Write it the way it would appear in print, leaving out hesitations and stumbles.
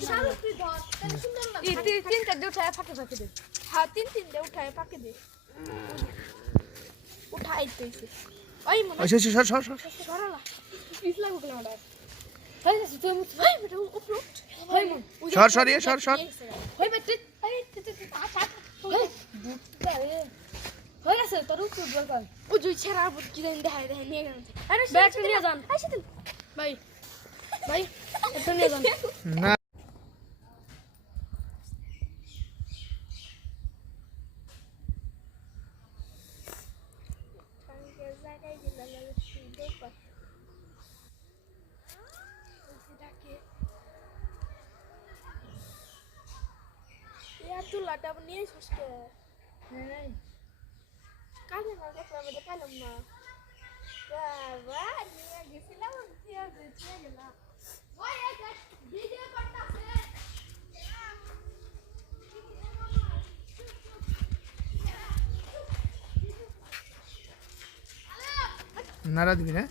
শাহরুখ তুই ধর তাহলে সুন্দর লাগবে এই তিন চারটে উঠায় ফাঁকে ফাঁকে দে হ্যাঁ তিন দে উঠায় পাকে দে উঠাই দিতেছি ওই মনে সর সরালা পিছ লাগবে কেন ওটা হই গেছে তুই ওই বেটা উপরে হই মন সর হই বেটি হই হই গেছে তোর উপর বলবান ও জুই ছেড়া বুট কি জানি দেখাই দেখাই নিয়ে গেল আরে ব্যাগ নিয়ে যান আইসা দিন ভাই ভাই এটা নিয়ে যান না জায়গায় দিলাম সুন্দর পাখি তুলাটা নিয়ে সুস্থ কাজে না দেখলাম এটা পেলাম না বাবা নিয়ে গেছিলাম গেলাম ভিডিও করতেছে নাড়া দিবি না